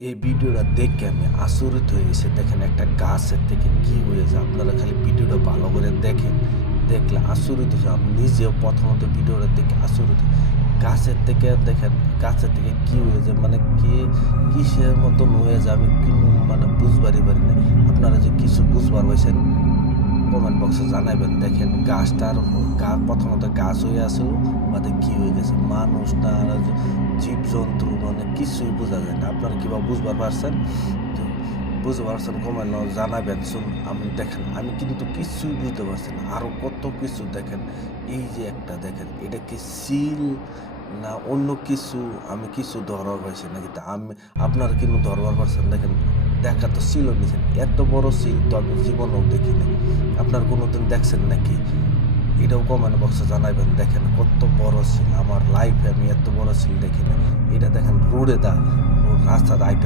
এই ভিডিওটা দেখে আমি আচরিত হয়ে গেছি। দেখেন একটা গাছের থেকে কি হয়ে যায়। আপনারা খালি ভিডিওটা ভালো করে দেখেন। দেখলে আচরিত হয়ে আমি নিজেও প্রথমত ভিডিওটা দেখে আচরিত। গাছের থেকে দেখেন, গাছের থেকে কি হয়ে যায় মানে কে কিসের মতন হয়ে যায় আমি মানে বুঝবারই পারি না। আপনারা যে কিছু বুঝবার পাইছেন কমেন্ট বক্সে জানাইবেন। দেখেন গাছটার প্রথমত গাছ হয়ে আসলো বাদে কি হয়ে গেছে মানুষ না জীবজন্তু মানে কিছুই বোঝা যায় না। আপনারা কিবা বুঝবার পারছেন? তো বুঝতে পারছেন কমেন্ট জানাবেন। আমি দেখেন আমি কিন্তু কিছুই বুঝতে পারছি না। আরো কত কিছু দেখেন। এই যে একটা দেখেন এটা কি সিল না অন্য কিছু আমি কিছু ধরবার পাইছি না। কিন্তু আপনারা কিন্তু ধরবার পারছেন। দেখেন দেখা তো সিলও নিছেন। এত বড় সিল তো আমি জীবনেও দেখিনি। আপনার কোনোদিন দেখছেন নাকি? এটাও কমেন্ট বক্সে জানাইবেন। দেখেন কত বড় সিল। আমার লাইফে আমি এত বড় সিল দেখি না। এটা দেখেন রোডে রাস্তাতে আইটা